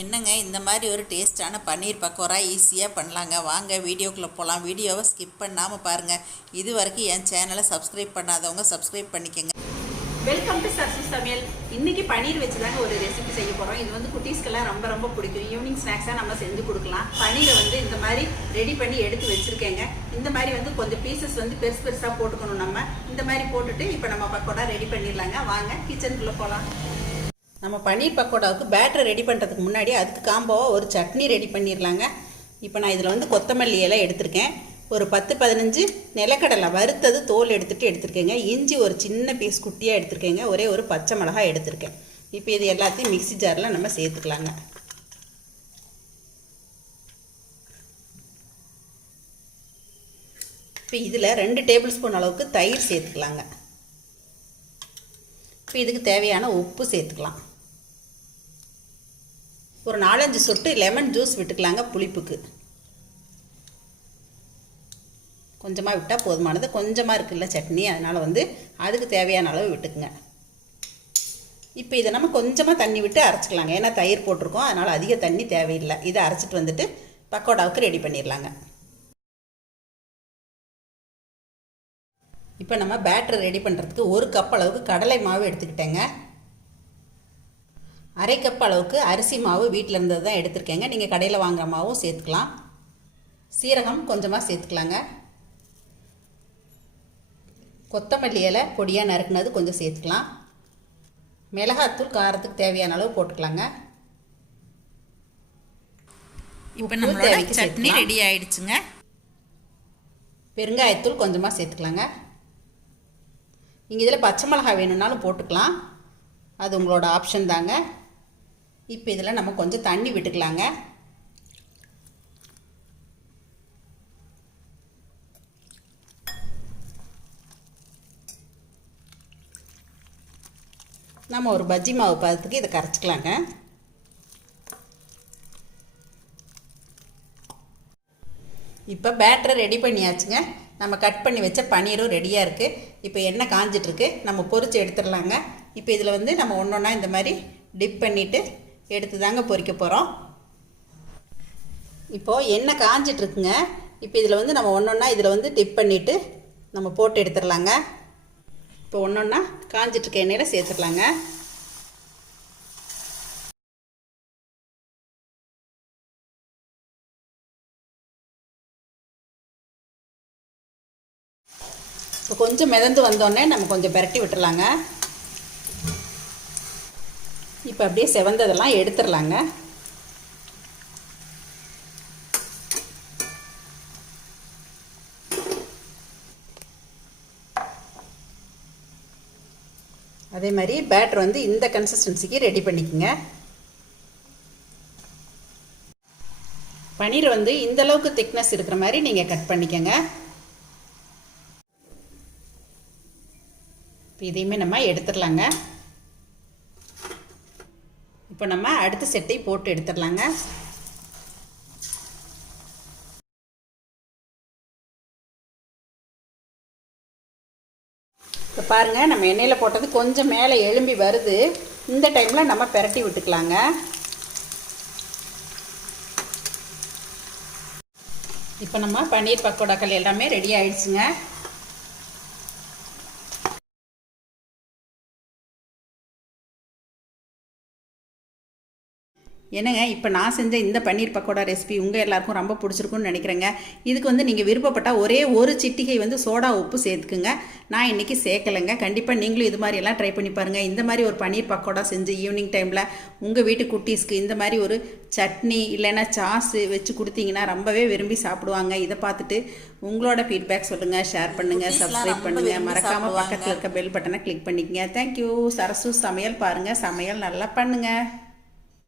என்னங்க இந்த மாதிரி ஒரு டேஸ்டான பன்னீர் பக்கோரா ஈஸியாக பண்ணலாங்க. வாங்க வீடியோக்குள்ளே போகலாம். வீடியோவை ஸ்கிப் பண்ணாமல் பாருங்கள். இது வரைக்கும் என் சேனலை சப்ஸ்கிரைப் பண்ணாதவங்க சப்ஸ்கிரைப் பண்ணிக்கோங்க. வெல்கம் டு சர்சு சமையல். இன்றைக்கி பன்னீர் வச்சு தாங்க ஒரு ரெசிபி செய்ய போகிறோம். இது வந்து குட்டீஸ்க்கெல்லாம் ரொம்ப ரொம்ப பிடிக்கும். ஈவினிங் ஸ்நாக்ஸாக நம்ம செஞ்சு கொடுக்கலாம். பன்னீரை வந்து இந்த மாதிரி ரெடி பண்ணி எடுத்து வச்சுருக்கேங்க. இந்த மாதிரி வந்து கொஞ்சம் பீசஸ் வந்து பெருசு பெருசாக போட்டுக்கணும். நம்ம இந்த மாதிரி போட்டுட்டு இப்போ நம்ம பக்கோடா ரெடி பண்ணிடலாங்க. வாங்க கிச்சனுக்குள்ளே போகலாம். நம்ம பன்னீர் பக்கோடாவுக்கு பேட்டர் ரெடி பண்ணுறதுக்கு முன்னாடி அதுக்கு காம்போவாக ஒரு சட்னி ரெடி பண்ணிடலாங்க. இப்போ நான் இதில் வந்து கொத்தமல்லி இலை எடுத்திருக்கேன். ஒரு 10-15 நிலக்கடலை வறுத்தது தோல் எடுத்துருக்கேங்க. இஞ்சி ஒரு சின்ன பீஸ் குட்டியாக எடுத்துருக்கேங்க. ஒரே ஒரு பச்சை மிளகாய் எடுத்திருக்கேன். இப்போ இது எல்லாத்தையும் மிக்ஸி ஜாரில் நம்ம சேர்த்துக்கலாங்க. இப்போ இதில் 2 டேபிள் ஸ்பூன் அளவுக்கு தயிர் சேர்த்துக்கலாங்க. இப்போ இதுக்கு தேவையான உப்பு சேர்த்துக்கலாம். ஒரு 4-5 சொட்டு லெமன் ஜூஸ் விட்டுக்கலாங்க புளிப்புக்கு. கொஞ்சமாக விட்டால் போதுமானது. கொஞ்சமாக இருக்குல்ல சட்னி, அதனால் வந்து அதுக்கு தேவையான அளவு விட்டுக்குங்க. இப்போ இதை நம்ம கொஞ்சமாக தண்ணி விட்டு அரைச்சிக்கலாங்க. ஏன்னா தயிர் போட்டிருக்கோம், அதனால் அதிக தண்ணி தேவையில்லை. இதை அரைச்சிட்டு வந்துட்டு பக்கோடாவுக்கு ரெடி பண்ணிடலாங்க. இப்போ நம்ம பேட்டர் ரெடி பண்ணுறதுக்கு 1 கப் அளவுக்கு கடலை மாவு எடுத்துக்கிட்டேங்க. 1/2 கப் அளவுக்கு அரிசி மாவு வீட்டில் இருந்தது தான் எடுத்துருக்கேங்க. நீங்கள் கடையில் வாங்குகிற மாவும் சேர்த்துக்கலாம். சீரகம் கொஞ்சமாக சேர்த்துக்கலாங்க. கொத்தமல்லி இலை பொடியாக நறுக்குனது கொஞ்சம் சேர்த்துக்கலாம். மிளகாத்தூள் காரத்துக்கு தேவையான அளவு போட்டுக்கலாங்க. இப்போ நம்மளோட சட்னி ரெடி ஆயிடுச்சுங்க. பெருங்காயத்தூள் கொஞ்சமாக சேர்த்துக்கலாங்க. நீங்கள் இதில் பச்சை மிளகாய் வேணும்னாலும் போட்டுக்கலாம், அது உங்களோட ஆப்ஷன் தாங்க. இப்போ இதில் நம்ம கொஞ்சம் தண்ணி விட்டுக்கலாங்க. நம்ம ஒரு பஜ்ஜி மாவு பதத்துக்கு இதை கரைச்சிக்கலாங்க. இப்போ பேட்டரை ரெடி பண்ணியாச்சுங்க. நம்ம கட் பண்ணி வச்ச பன்னீரும் ரெடியாக இருக்குது. இப்போ எண்ணெய் காஞ்சிட்ருக்கு, நம்ம பொரித்து எடுத்துடலாங்க. இப்போ இதில் வந்து நம்ம ஒன்றா இந்த மாதிரி டிப் பண்ணிவிட்டு எடுத்து தாங்க பொரிக்க போகிறோம். இப்போது எண்ணெய் காஞ்சிட்ருக்குங்க. இப்போ இதில் வந்து நம்ம ஒன்றா இதில் வந்து டிப் பண்ணிவிட்டு நம்ம போட்டு எடுத்துடலாங்க. இப்போ ஒன்றா காஞ்சிட்ருக்க எண்ணெயில் சேர்த்துடலாங்க. இப்போ கொஞ்சம் மிதந்து வந்தோடனே நம்ம கொஞ்சம் பிரட்டி விட்டுறலாங்க. இப்போ அப்படியே செவந்ததெல்லாம் எடுத்துடலாங்க. அதே மாதிரி பேட்டர் வந்து இந்த கன்சிஸ்டன்சிக்கு ரெடி பண்ணிக்கோங்க. பன்னீர் வந்து இந்த அளவுக்கு திக்னஸ் இருக்கிற மாதிரி நீங்கள் கட் பண்ணிக்கோங்க. இப்போ இதையுமே நம்ம எடுத்துடலாங்க. இப்போ நம்ம அடுத்த செட்டை போட்டு எடுத்துடலாங்க. இப்போ பாருங்கள், நம்ம எண்ணெயில் போட்டது கொஞ்சம் மேலே எழும்பி வருது. இந்த டைமில் நம்ம பிரட்டி விட்டுக்கலாங்க. இப்போ நம்ம பன்னீர் பக்கோடாக்கள் எல்லாமே ரெடி ஆயிடுச்சுங்க. என்னங்க, இப்போ நான் செஞ்ச இந்த பன்னீர் பக்கோடா ரெசிபி உங்கள் எல்லாருக்கும் ரொம்ப பிடிச்சிருக்குன்னு நினைக்கிறேங்க. இதுக்கு வந்து நீங்கள் விருப்பப்பட்டால் ஒரே ஒரு சிட்டிகை வந்து சோடா உப்பு சேர்த்துக்குங்க. நான் இன்றைக்கி சேர்க்கலைங்க. கண்டிப்பாக நீங்களும் இது மாதிரி எல்லாம் ட்ரை பண்ணி பாருங்கள். இந்த மாதிரி ஒரு பன்னீர் பக்கோடா செஞ்சு ஈவினிங் டைமில் உங்கள் வீட்டு குட்டீஸ்க்கு இந்த மாதிரி ஒரு சட்னி இல்லைன்னா சாஸு வச்சு கொடுத்தீங்கன்னா ரொம்பவே விரும்பி சாப்பிடுவாங்க. இதை பார்த்துட்டு உங்களோட ஃபீட்பேக் சொல்லுங்கள், ஷேர் பண்ணுங்கள், சப்ஸ்கிரைப் பண்ணுங்கள். மறக்காமல் பக்கத்தில் இருக்க பெல் பட்டனை கிளிக் பண்ணிக்கங்க. தேங்க்யூ. சரசு சமையல் பாருங்கள், சமையல் நல்லா பண்ணுங்கள்.